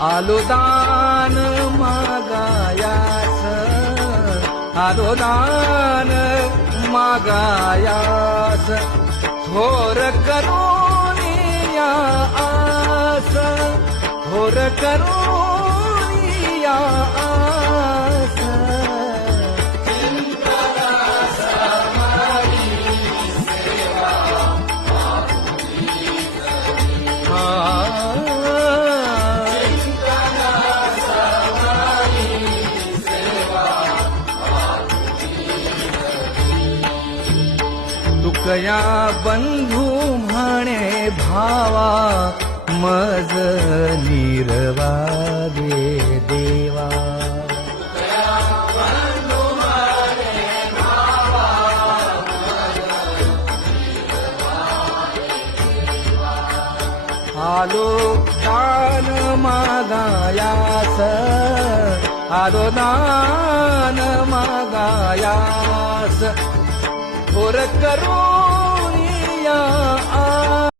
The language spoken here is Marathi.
आलो दान मागायास, आलो दान मागायास, थोर करून या आस, थोर करून या आस. तुकया बंधू म्हणे भावा, मज निर्वा दे देवा. आलो दान मागायास, आलो दान मागायास, थोर करून या